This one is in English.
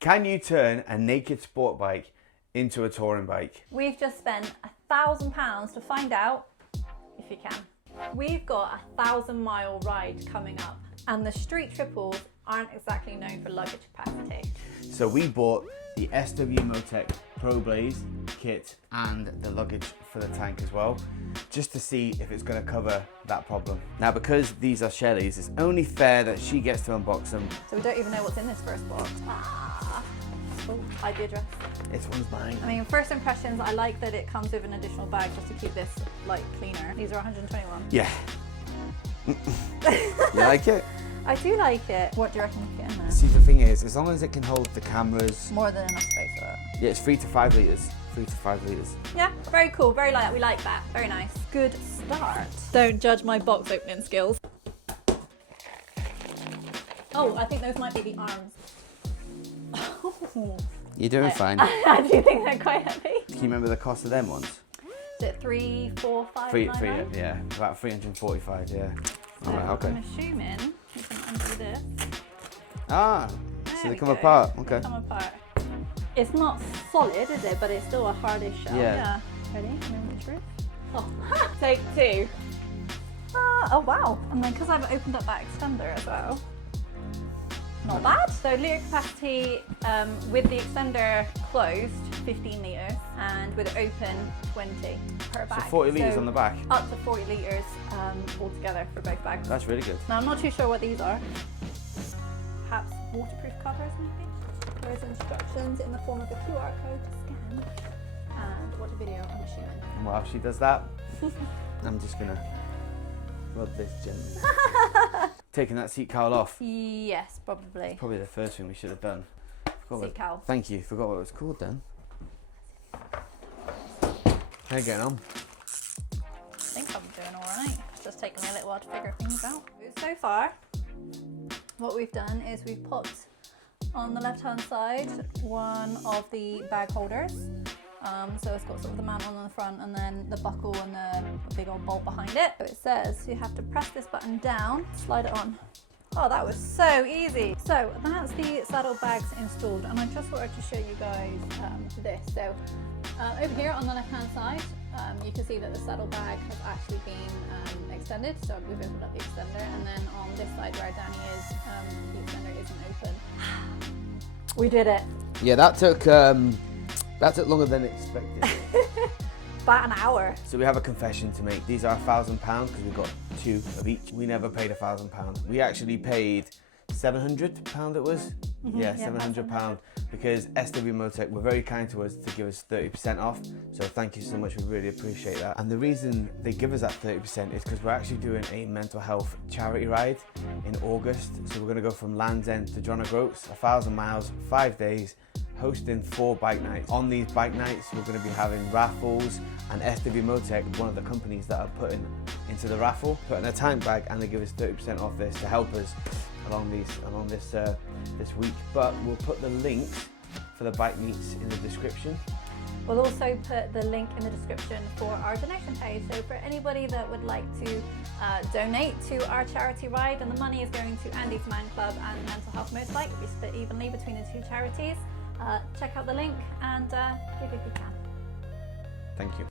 Can you turn a naked sport bike into a touring bike? We've just spent £1,000 to find out if you can. We've got a 1,000-mile ride coming up, and the street triples aren't exactly known for luggage capacity. So we bought the SW-MOTECH Pro Blaze kit and the luggage for the tank as well, just to see if it's going to cover that problem. Now, because these are Shelley's, it's only fair that she gets to unbox them. So we don't even know what's in this first box. Oh, ID address. This one's mine. I mean, first impressions, I like that it comes with an additional bag just to keep this like cleaner. These are 121. Yeah. You like it? I do like it. What do you reckon you get in there? See, the thing is, as long as it can hold the cameras. More than enough space for it. Yeah, it's 3 to 5 litres. 3 to 5 litres. Yeah, very cool, very light. We like that. Very nice. Good start. Don't judge my box opening skills. Oh, I think those might be the arms. Oh. You're doing fine. I do think they're quite heavy. Can you remember the cost of them ones? Is it 3, 4, 5, Three, 9, three, 9? yeah, about 345, yeah. So Alright, okay. I'm assuming you can undo this. Ah, There so they we come go. apart, okay. They come apart. It's not solid, is it? But it's still a hardish shell. Yeah. Ready? Remember the truth? Oh. Take 2. Oh wow. And then because I've opened up that extender as well. Not bad. So litre capacity with the extender closed, 15 litres, and with it open, 20 per bag. So 40 litres on the back. Up to 40 litres altogether for both bags. That's really good. Now I'm not too sure what these are. Perhaps waterproof covers maybe? There's instructions in the form of a QR code to scan and watch a video, I'm assuming. And while she does that, I'm just gonna rub this gently. Taking that seat cowl off. Yes, probably. Probably the first thing we should have done. Seat cowl. Thank you, forgot what it was called then. How you getting on? I think I'm doing alright. It's just taking me a little while to figure things out. So far, what we've done is we've popped on the left hand side one of the bag holders. So it's got sort of the mount on the front and then the buckle and the big old bolt behind it. So it says you have to press this button down, slide it on. Oh, that was so easy. So that's the saddle bags installed, and I just wanted to show you guys this. So over here on the left hand side, you can see that the saddle bag has actually been extended. So we've opened up the extender, and then on this side where Danny is, the extender isn't open. We did it. Yeah, that took longer than expected. About an hour. So we have a confession to make. These are £1,000 because we got 2 of each. We never paid £1,000. We actually paid £700 it was? Mm-hmm. Yeah, £700 because SW-MOTECH were very kind to us to give us 30% off. So thank you so much, we really appreciate that. And the reason they give us that 30% is because we're actually doing a mental health charity ride in August. So we're gonna go from Land's End to John O'Groats, 1,000 miles, 5 days, hosting 4 bike nights. On these bike nights, we're going to be having raffles, and SW-MOTECH, one of the companies that are putting into the raffle, put in a tank bag, and they give us 30% off this to help us along this week. But we'll put the links for the bike meets in the description. We'll also put the link in the description for our donation page. So for anybody that would like to donate to our charity ride, and the money is going to Andy's Man Club and Mental Health Motorbike, we split evenly between the 2 charities. Check out the link and give if you can. Thank you.